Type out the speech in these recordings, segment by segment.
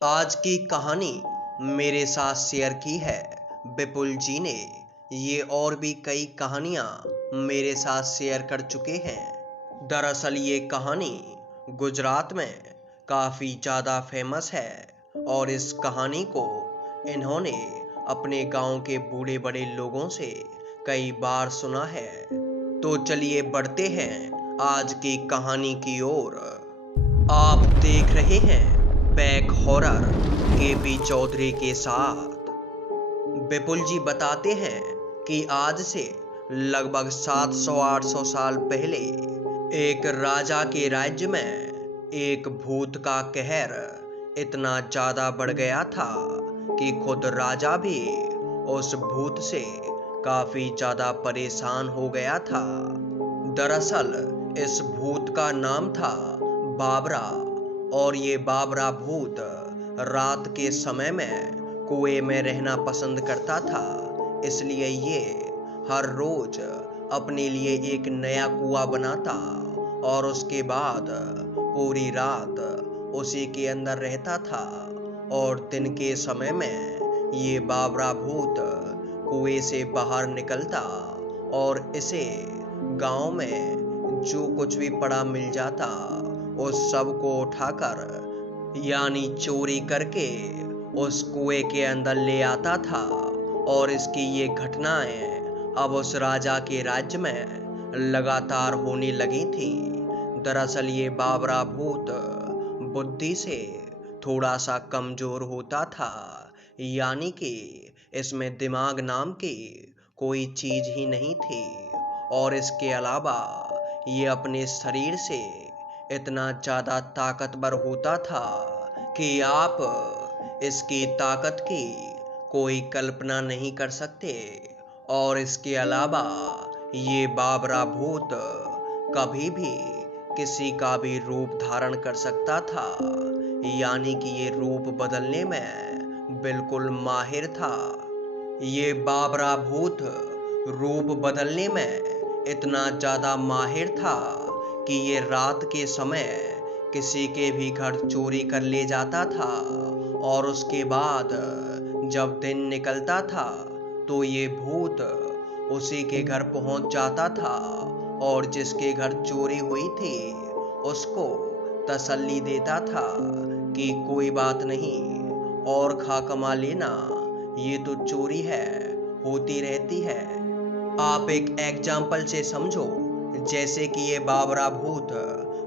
आज की कहानी मेरे साथ शेयर की है विपुल जी ने। ये और भी कई कहानियाँ मेरे साथ शेयर कर चुके हैं। दरअसल ये कहानी गुजरात में काफ़ी ज़्यादा फेमस है और इस कहानी को इन्होंने अपने गांव के बूढ़े बड़े लोगों से कई बार सुना है। तो चलिए बढ़ते हैं आज की कहानी की ओर। आप देख रहे हैं पैक हॉरर केपी चौधरी के साथ। विपुल जी बताते हैं कि आज से लगभग 700-800 साल पहले एक राजा के राज्य में एक भूत का कहर इतना ज्यादा बढ़ गया था कि खुद राजा भी उस भूत से काफी ज्यादा परेशान हो गया था। दरअसल इस भूत का नाम था बाबरा और ये बाबरा भूत रात के समय में कुएं में रहना पसंद करता था। इसलिए ये हर रोज अपने लिए एक नया कुआं बनाता और उसके बाद पूरी रात उसी के अंदर रहता था। और दिन के समय में ये बाबरा भूत कुएं से बाहर निकलता और इसे गांव में जो कुछ भी पड़ा मिल जाता उस सब को उठाकर यानी चोरी करके उस कुएं के अंदर ले आता था। और इसकी ये घटनाएं अब उस राजा के राज्य में लगातार होने लगी थी। दरअसल ये बाबरा भूत बुद्धि से थोड़ा सा कमजोर होता था, यानी कि इसमें दिमाग नाम की कोई चीज ही नहीं थी। और इसके अलावा ये अपने शरीर से इतना ज़्यादा ताकतवर होता था कि आप इसकी ताकत की कोई कल्पना नहीं कर सकते। और इसके अलावा ये बाबरा भूत कभी भी किसी का भी रूप धारण कर सकता था, यानी कि ये रूप बदलने में बिल्कुल माहिर था। ये बाबरा भूत रूप बदलने में इतना ज़्यादा माहिर था कि ये रात के समय किसी के भी घर चोरी कर ले जाता था और उसके बाद जब दिन निकलता था तो ये भूत उसी के घर पहुंच जाता था और जिसके घर चोरी हुई थी उसको तसल्ली देता था कि कोई बात नहीं और खा कमा लेना, ये तो चोरी है, होती रहती है। आप एक एग्जाम्पल से समझो, जैसे कि ये बाबरा भूत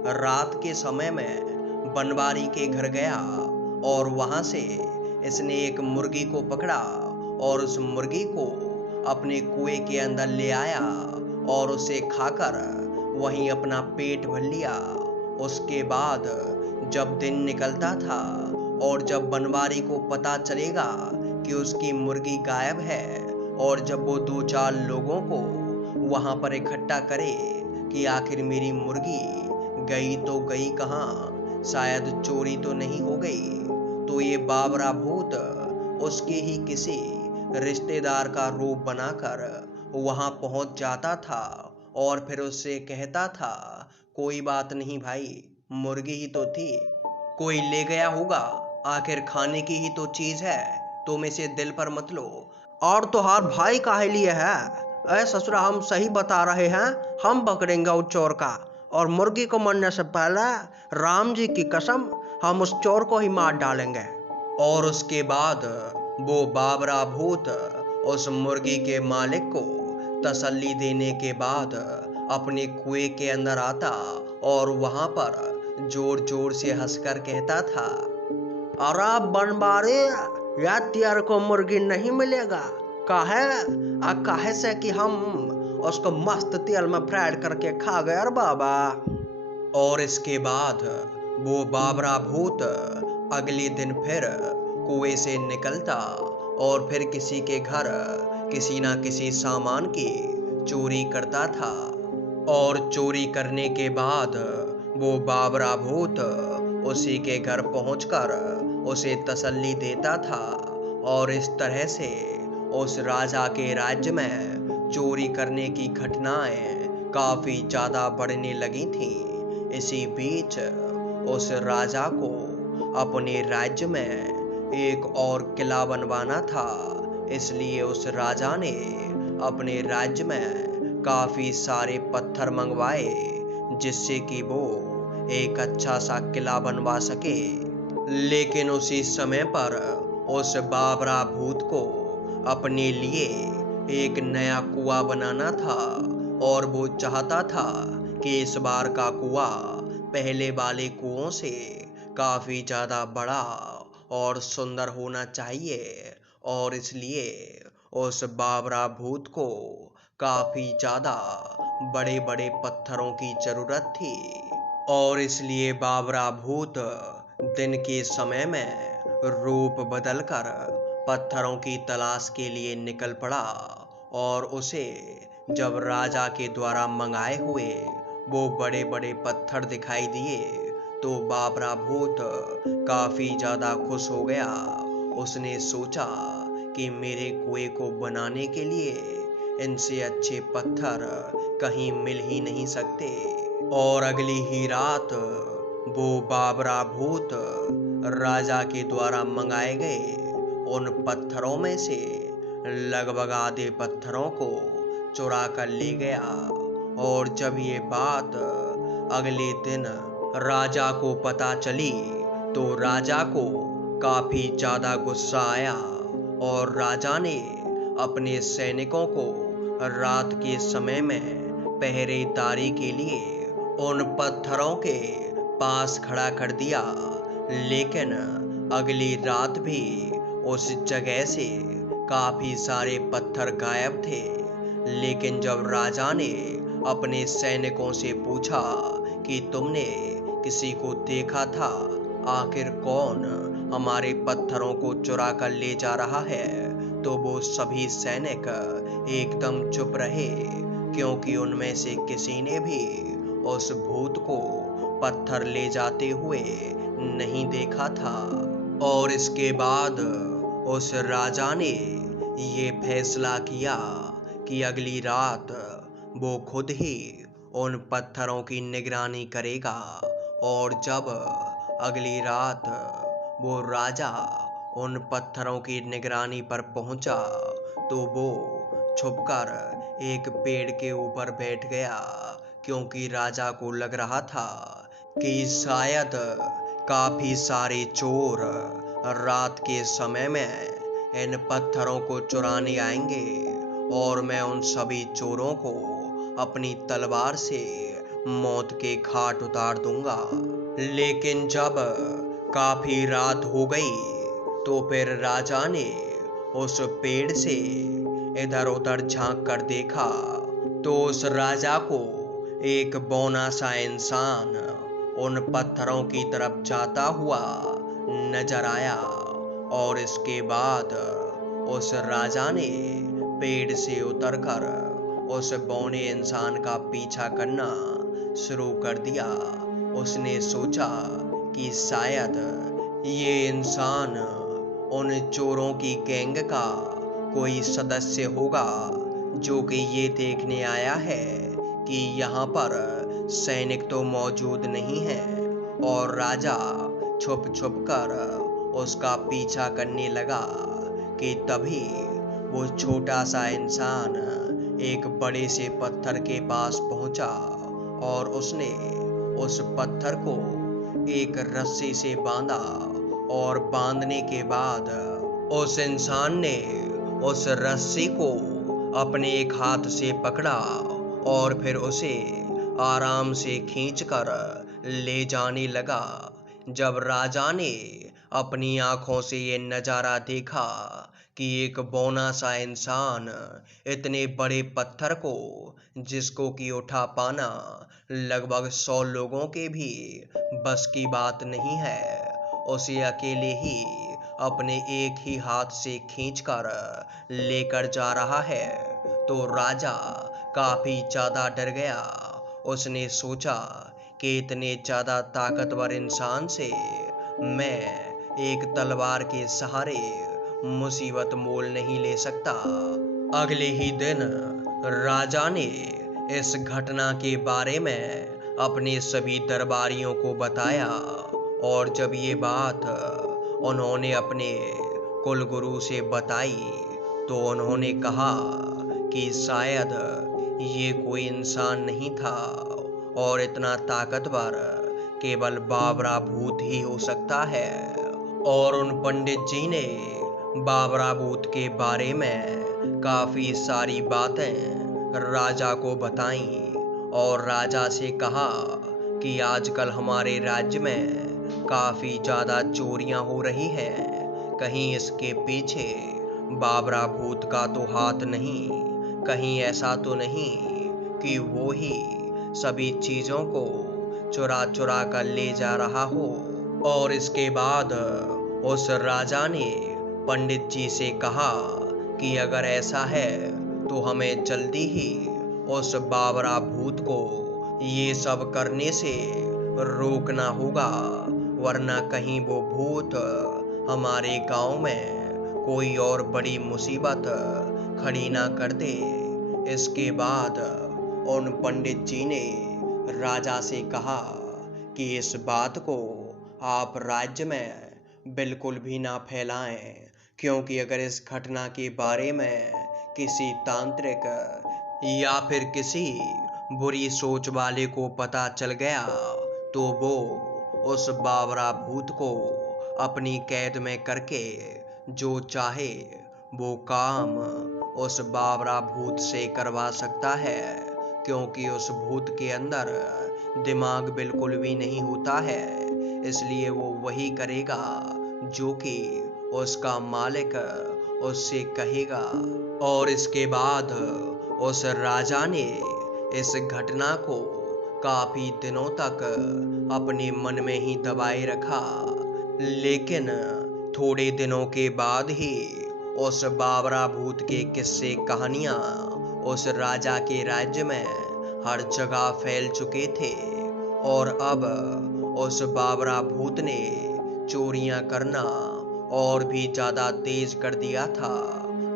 रात के समय में बनवारी के घर गया और वहां से इसने एक मुर्गी को पकड़ा और उस मुर्गी को अपने कुएं के अंदर ले आया और उसे खाकर वहीं अपना पेट भर लिया। उसके बाद जब दिन निकलता था और जब बनवारी को पता चलेगा कि उसकी मुर्गी गायब है और जब वो 2-4 लोगों को वहां पर इकट्ठा करे कि आखिर मेरी मुर्गी गई तो गई कहाँ, शायद चोरी तो नहीं हो गई, तो ये बाबरा भूत उसके ही किसी रिश्तेदार का रूप बनाकर वहां पहुंच जाता था और फिर उससे कहता था, कोई बात नहीं भाई, मुर्गी ही तो थी, कोई ले गया होगा, आखिर खाने की ही तो चीज है, तुम इसे दिल पर मत लो। और तुहार भाई काहे लिए है? अरे ससुरा, हम सही बता रहे हैं, हम पकड़ेंगे उस चोर का और मुर्गी को मरने से पहले राम जी की कसम हम उस चोर को ही मार डालेंगे। और उसके बाद वो बाबरा भूत उस मुर्गी के मालिक को तसल्ली देने के बाद अपने कुएं के अंदर आता और वहां पर जोर जोर से हंसकर कहता था, अरे बनवारी, या तेरे को मुर्गी नहीं मिलेगा, काहे से कि हम उसको मस्त तेल में फ्राइड करके खा गए बाबा। और इसके बाद वो बाबरा भूत अगले दिन फिर कुएं से निकलता और फिर किसी के घर किसी ना किसी सामान की चोरी करता था। और चोरी करने के बाद वो बाबरा भूत उसी के घर पहुंचकर उसे तसल्ली देता था और इस तरह से उस राजा के राज्य में चोरी करने की घटनाएं काफी ज्यादा बढ़ने लगी थीं। इसी बीच उस राजा को अपने राज्य में एक और किला बनवाना था। इसलिए उस राजा ने अपने राज्य में काफी सारे पत्थर मंगवाए, जिससे कि वो एक अच्छा सा किला बनवा सके। लेकिन उसी समय पर उस बाबरा भूत को अपने लिए एक नया कुआं बनाना था, और वो चाहता था कि इस बार का कुआं पहले वाले कुओं से काफी ज्यादा बड़ा और सुंदर होना चाहिए। और इसलिए उस बाबरा भूत को काफी ज्यादा बड़े बड़े पत्थरों की जरूरत थी। और इसलिए बाबरा भूत दिन के समय में रूप बदलकर पत्थरों की तलाश के लिए निकल पड़ा। और उसे जब राजा के द्वारा मंगाए हुए वो बड़े बड़े पत्थर दिखाई दिए तो बाबरा भूत काफी ज्यादा खुश हो गया। उसने सोचा कि मेरे कुएं को बनाने के लिए इनसे अच्छे पत्थर कहीं मिल ही नहीं सकते। और अगली ही रात वो बाबरा भूत राजा के द्वारा मंगाए गए उन पत्थरों में से लगभग आधे पत्थरों को चुरा कर ले गया। और जब ये बात अगले दिन राजा को पता चली तो राजा को काफी ज्यादा गुस्सा आया, और राजा ने अपने सैनिकों को रात के समय में पहरेदारी के लिए उन पत्थरों के पास खड़ा कर दिया। लेकिन अगली रात भी उस जगह से काफी सारे पत्थर गायब थे। लेकिन जब राजा ने अपने सैनिकों से पूछा कि तुमने किसी को देखा था, आखिर कौन हमारे पत्थरों को चुरा कर ले जा रहा है, तो वो सभी सैनिक एकदम चुप रहे, क्योंकि उनमें से किसी ने भी उस भूत को पत्थर ले जाते हुए नहीं देखा था। और इसके बाद उस राजा ने ये फैसला किया कि अगली रात वो खुद ही उन पत्थरों की निगरानी करेगा। और जब अगली रात वो राजा उन पत्थरों की निगरानी पर पहुंचा तो वो छुपकर एक पेड़ के ऊपर बैठ गया, क्योंकि राजा को लग रहा था कि शायद काफी सारे चोर रात के समय में इन पत्थरों को चुराने आएंगे, और मैं उन सभी चोरों को अपनी तलवार से मौत के घाट उतार दूंगा। लेकिन जब काफी रात हो गई तो फिर राजा ने उस पेड़ से इधर उधर झांक कर देखा तो उस राजा को एक बौना सा इंसान उन पत्थरों की तरफ जाता हुआ नजर आया। और इसके बाद उस राजा ने पेड़ से उतरकर उस बौने इंसान का पीछा करना शुरू कर दिया। उसने सोचा कि शायद ये इंसान उन चोरों की गैंग का कोई सदस्य होगा, जो कि ये देखने आया है कि यहाँ पर सैनिक तो मौजूद नहीं है। और राजा छुप छुप कर उसका पीछा करने लगा कि तभी वो छोटा सा इंसान एक बड़े से पत्थर के पास पहुंचा, और उसने उस पत्थर को एक रस्सी से बांधा। और बांधने के बाद उस इंसान ने उस रस्सी को अपने एक हाथ से पकड़ा और फिर उसे आराम से खींचकर ले जाने लगा। जब राजा ने अपनी आंखों से ये नजारा देखा कि एक बौना सा इंसान इतने बड़े पत्थर को, जिसको कि उठा पाना लगभग 100 लोगों के भी बस की बात नहीं है, उसे अकेले ही अपने एक ही हाथ से खींचकर लेकर जा रहा है, तो राजा काफी ज्यादा डर गया। उसने सोचा कि इतने ज्यादा ताकतवर इंसान से मैं एक तलवार के सहारे मुसीबत मोल नहीं ले सकता। अगले ही दिन राजा ने इस घटना के बारे में अपने सभी दरबारियों को बताया, और जब ये बात उन्होंने अपने कुलगुरु से बताई तो उन्होंने कहा कि शायद ये कोई इंसान नहीं था और इतना ताकतवर केवल बाबरा भूत ही हो सकता है। और उन पंडित जी ने बाबरा भूत के बारे में काफी सारी बातें राजा को बताईं और राजा से कहा कि आजकल हमारे राज्य में काफी ज्यादा चोरियां हो रही हैं। कहीं इसके पीछे बाबरा भूत का तो हाथ नहीं, कहीं ऐसा तो नहीं कि वो ही सभी चीजों को चुरा चुरा कर ले जा रहा हो। और इसके बाद उस राजा ने पंडित जी से कहा कि अगर ऐसा है तो हमें जल्दी ही उस बाबरा भूत को ये सब करने से रोकना होगा, वरना कहीं वो भूत हमारे गांव में कोई और बड़ी मुसीबत खड़ी ना कर दे। इसके बाद उन पंडित जी ने राजा से कहा कि इस बात को आप राज्य में बिल्कुल भी ना फैलाएं, क्योंकि अगर इस घटना के बारे में किसी तांत्रिक या फिर किसी बुरी सोच वाले को पता चल गया तो वो उस बाबरा भूत को अपनी कैद में करके जो चाहे वो काम उस बाबरा भूत से करवा सकता है, क्योंकि उस भूत के अंदर दिमाग बिल्कुल भी नहीं होता है। इसलिए वो वही करेगा जो कि उसका मालिक उससे कहेगा। और इसके बाद उस राजा ने इस घटना को काफी दिनों तक अपने मन में ही दबाए रखा, लेकिन थोड़े दिनों के बाद ही उस बाबरा भूत के किस्से कहानियां उस राजा के राज्य में हर जगह फैल चुके थे। और अब उस बाबरा भूत ने चोरियां करना और भी ज्यादा तेज कर दिया था।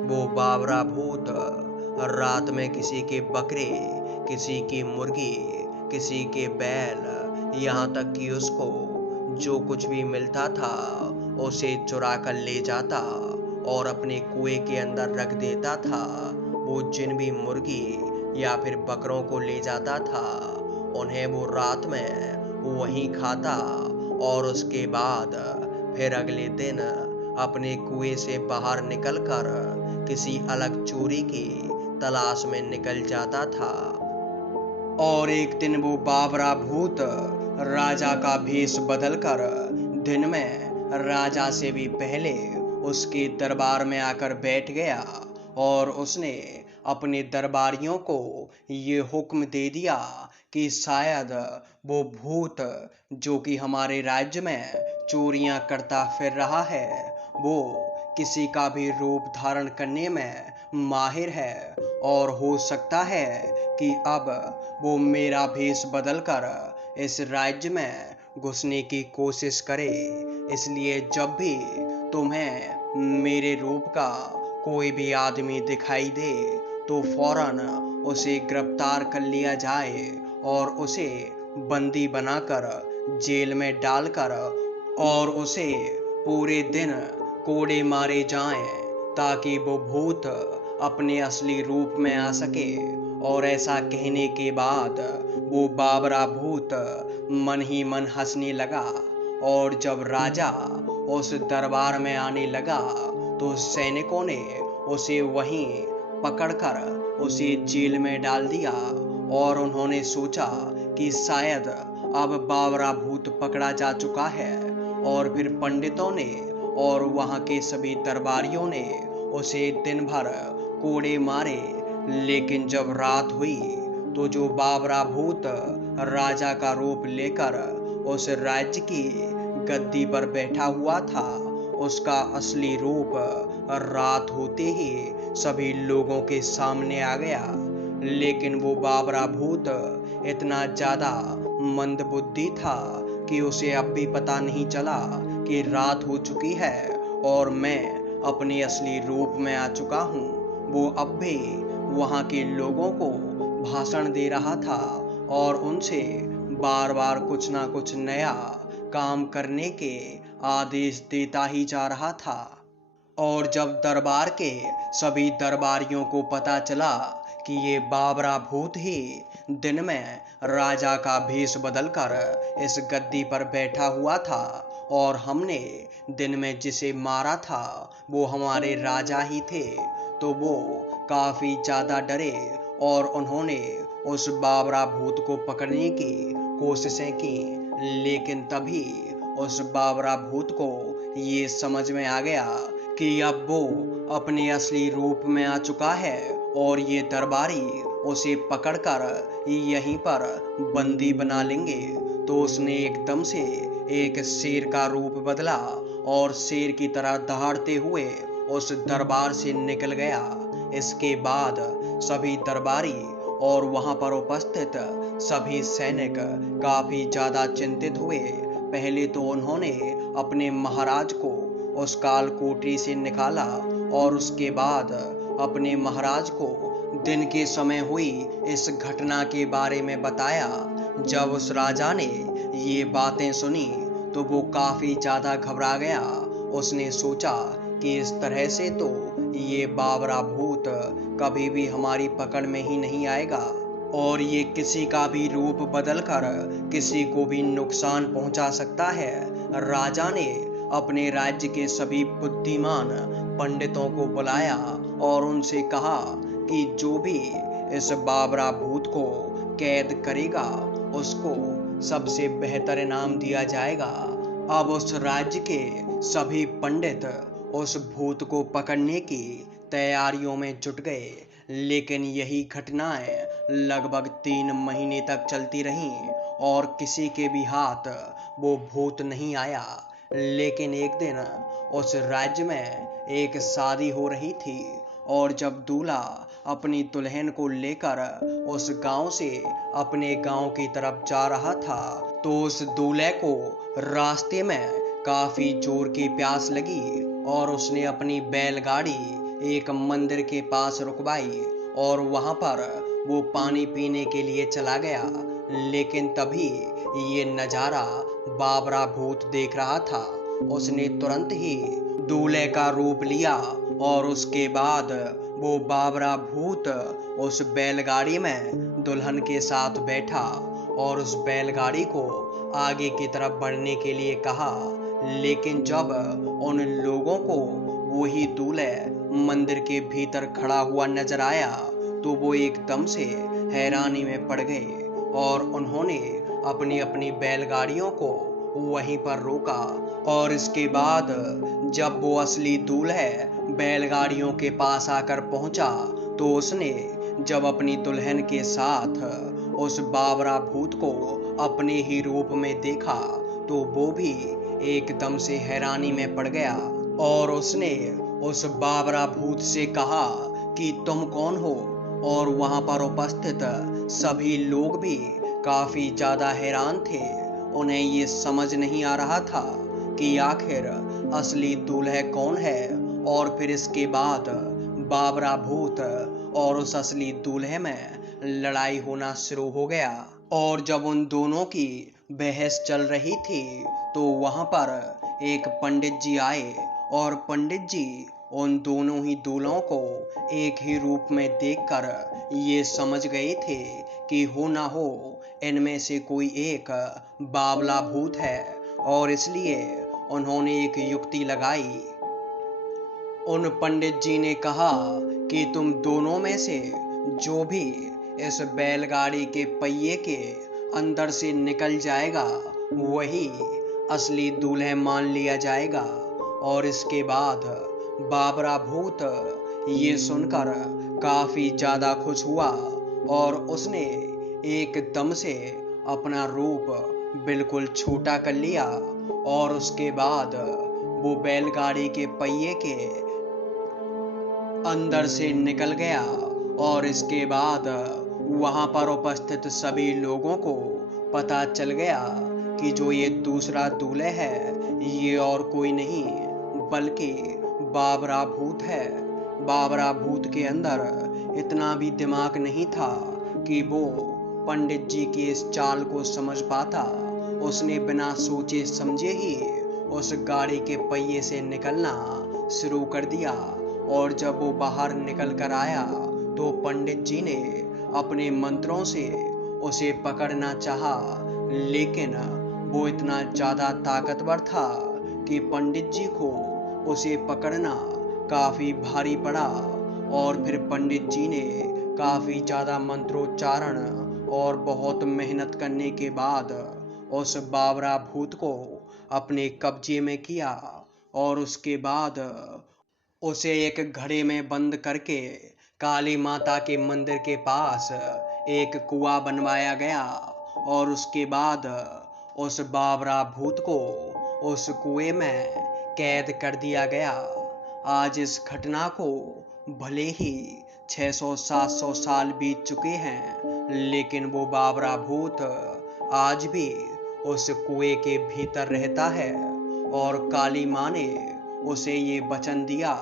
वो बाबरा भूत रात में किसी के बकरे, किसी की मुर्गी, किसी के बैल, यहाँ तक कि उसको जो कुछ भी मिलता था उसे चुरा कर ले जाता और अपने कुएं के अंदर रख देता था। वो जिन भी मुर्गी या फिर बकरों को ले जाता था उन्हें वो रात में वहीं खाता और उसके बाद फिर अगले दिन अपने कुएं से बाहर निकलकर किसी अलग चोरी की तलाश में निकल जाता था। और एक दिन वो बाबरा भूत राजा का भेष बदलकर दिन में राजा से भी पहले उसके दरबार में आकर बैठ गया और उसने अपने दरबारियों को ये हुक्म दे दिया कि शायद वो भूत जो कि हमारे राज्य में चोरियां करता फिर रहा है वो किसी का भी रूप धारण करने में माहिर है और हो सकता है कि अब वो मेरा भेष बदलकर इस राज्य में घुसने की कोशिश करे। इसलिए जब भी तुम्हें मेरे रूप का कोई भी आदमी दिखाई दे तो फौरन उसे गिरफ्तार कर लिया जाए और उसे बंदी बनाकर जेल में डालकर और उसे पूरे दिन कोड़े मारे जाएं, ताकि वो भूत अपने असली रूप में आ सके। और ऐसा कहने के बाद वो बाबरा भूत मन ही मन हंसने लगा। और जब राजा उस दरबार में आने लगा तो सैनिकों ने उसे वहीं पकड़कर उसे जेल में डाल दिया और उन्होंने सोचा कि शायद अब बाबरा भूत पकड़ा जा चुका है। और फिर पंडितों ने और वहां के सभी दरबारियों ने उसे दिन भर कोड़े मारे। लेकिन जब रात हुई तो जो बाबरा भूत राजा का रूप लेकर उस राज्य की गद्दी पर बैठा हुआ था उसका असली रूप रात होते ही सभी लोगों के सामने आ गया। लेकिन वो बाबरा भूत इतना ज्यादा मंदबुद्धि था कि उसे अब भी पता नहीं चला कि रात हो चुकी है और मैं अपने असली रूप में आ चुका हूँ। वो अब भी वहाँ के लोगों को भाषण दे रहा था और उनसे बार बार कुछ ना कुछ नया काम करने के आदेश देता ही जा रहा था। और जब दरबार के सभी दरबारियों को पता चला कि ये बाबरा भूत ही दिन में राजा का भेष बदलकर इस गद्दी पर बैठा हुआ था और हमने दिन में जिसे मारा था वो हमारे राजा ही थे, तो वो काफी ज्यादा डरे और उन्होंने उस बाबरा भूत को पकड़ने की कोशिशें की। लेकिन तभी उस बाबरा भूत को ये समझ में आ गया कि अब वो अपने असली रूप में आ चुका है और ये दरबारी उसे पकड़कर यहीं पर बंदी बना लेंगे। तो उसने एकदम से एक शेर का रूप बदला और शेर की तरह दहाड़ते हुए उस दरबार से निकल गया। इसके बाद सभी दरबारी और वहां पर उपस्थित सभी सैनिक काफी ज्यादा चिंतित हुए। पहले तो उन्होंने अपने महाराज को उस काल कोठरी से निकाला और उसके बाद अपने महाराज को दिन के समय हुई इस घटना के बारे में बताया। जब उस राजा ने ये बातें सुनी तो वो काफी ज्यादा घबरा गया। उसने सोचा कि इस तरह से तो ये बाबरा भूत कभी भी हमारी पकड़ में ही नहीं आएगा और ये किसी का भी रूप बदलकर किसी को भी नुकसान पहुंचा सकता है। राजा ने अपने राज्य के सभी बुद्धिमान पंडितों को बुलाया और उनसे कहा कि जो भी इस बाबरा भूत को कैद करेगा उसको सबसे बेहतर इनाम दिया जाएगा। अब उस राज्य के सभी पंडित उस भूत को पकड़ने की तैयारियों में जुट गए। लेकिन यही घटनाएं लगभग 3 महीने तक चलती रहीं और किसी के भी हाथ वो भूत नहीं आया। लेकिन एक दिन उस राज्य में एक शादी हो रही थी और जब दूल्हा अपनी दुल्हन को लेकर उस गांव से अपने गांव की तरफ जा रहा था तो उस दूल्हे को रास्ते में काफी जोर की प्यास लगी और उसने अपनी बैलगाड़ी एक मंदिर के पास रुकवाई और वहां पर वो पानी पीने के लिए चला गया। लेकिन तभी ये नजारा बाबरा भूत देख रहा था। उसने तुरंत ही दूल्हे का रूप लिया और उसके बाद वो बाबरा भूत उस बैलगाड़ी में दुल्हन के साथ बैठा और उस बैलगाड़ी को आगे की तरफ बढ़ने के लिए कहा। लेकिन जब उन लोगों को वही दूल्हे मंदिर के भीतर खड़ा हुआ नजर आया तो वो एकदम से हैरानी में पड़ गए और उन्होंने अपनी अपनी बैलगाड़ियों को वहीं पर रोका। और इसके बाद जब वो असली दूल्हे बैलगाड़ियों के पास आकर पहुंचा तो उसने जब अपनी दुल्हन के साथ उस बाबरा भूत को अपने ही रूप में देखा तो वो भी एकदम से हैरानी में पड़ गया और उसने उस बाबरा भूत से कहा कि तुम कौन हो। और वहां पर उपस्थित सभी लोग भी काफी ज्यादा हैरान थे। उन्हें ये समझ नहीं आ रहा था कि आखिर असली दूल्हे कौन है। और फिर इसके बाद बाबरा भूत और उस असली दूल्हे में लड़ाई होना शुरू हो गया। और जब उन दोनों की बहस चल रही थी तो वहां पर एक पंडित जी आए और पंडित जी उन दोनों ही दूल्हों को एक ही रूप में देखकर ये समझ गए थे कि हो ना हो इनमें से कोई एक बावला भूत है और इसलिए उन्होंने एक युक्ति लगाई। उन पंडित जी ने कहा कि तुम दोनों में से जो भी इस बैलगाड़ी के पहिए के अंदर से निकल जाएगा वही असली दूल्हे मान लिया जाएगा। और इसके बाद बाबरा भूत ये सुनकर काफी ज्यादा खुश हुआ और उसने एकदम से अपना रूप बिल्कुल छोटा कर लिया और उसके बाद वो बैलगाड़ी के पहिए के अंदर से निकल गया। और इसके बाद वहां पर उपस्थित सभी लोगों को पता चल गया कि जो ये दूसरा दूल्हे है ये और कोई नहीं बल्कि बाबरा भूत है। बाबरा भूत के अंदर इतना भी दिमाग नहीं था कि वो पंडित जी की इस चाल को समझ पाता। उसने बिना सोचे समझे ही उस गाड़ी के पहिए से निकलना शुरू कर दिया। और जब वो बाहर निकल कर आया तो पंडित जी ने अपने मंत्रों से उसे पकड़ना चाहा, लेकिन वो इतना ज़्यादा ताकतवर था कि पंडित जी को उसे पकड़ना काफ़ी भारी पड़ा। और फिर पंडित जी ने काफ़ी ज़्यादा मंत्रोच्चारण और बहुत मेहनत करने के बाद उस बावरा भूत को अपने कब्जे में किया। और उसके बाद उसे एक घड़े में बंद करके काली माता के मंदिर के पास एक कुआं बनवाया गया। और उसके बाद उस बावरा भूत को उस कुएं में कैद कर दिया गया। आज इस घटना को भले ही 600-700 साल बीत चुके हैं, लेकिन वो बावरा भूत आज भी उस कुएं के भीतर रहता है। और काली माँ ने उसे ये वचन दिया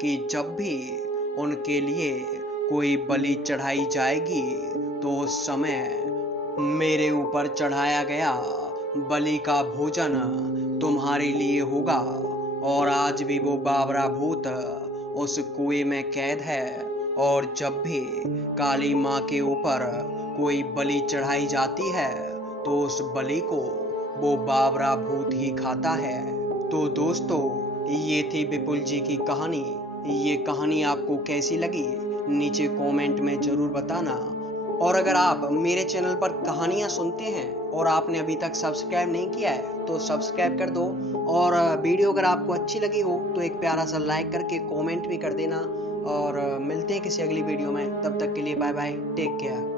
कि जब भी उनके लिए कोई बलि चढ़ाई जाएगी तो उस समय मेरे ऊपर चढ़ाया गया बलि का भोजन तुम्हारे लिए होगा। और आज भी वो बावरा भूत उस कुएं में कैद है। और जब भी काली माँ के ऊपर कोई बलि चढ़ाई जाती है तो उस बलि को वो बावरा भूत ही खाता है। तो दोस्तों, ये थी विपुल जी की कहानी। ये कहानी आपको कैसी लगी नीचे कमेंट में ज़रूर बताना। और अगर आप मेरे चैनल पर कहानियाँ सुनते हैं और आपने अभी तक सब्सक्राइब नहीं किया है तो सब्सक्राइब कर दो। और वीडियो अगर आपको अच्छी लगी हो तो एक प्यारा सा लाइक करके कमेंट भी कर देना। और मिलते हैं किसी अगली वीडियो में, तब तक के लिए बाय बाय, टेक केयर।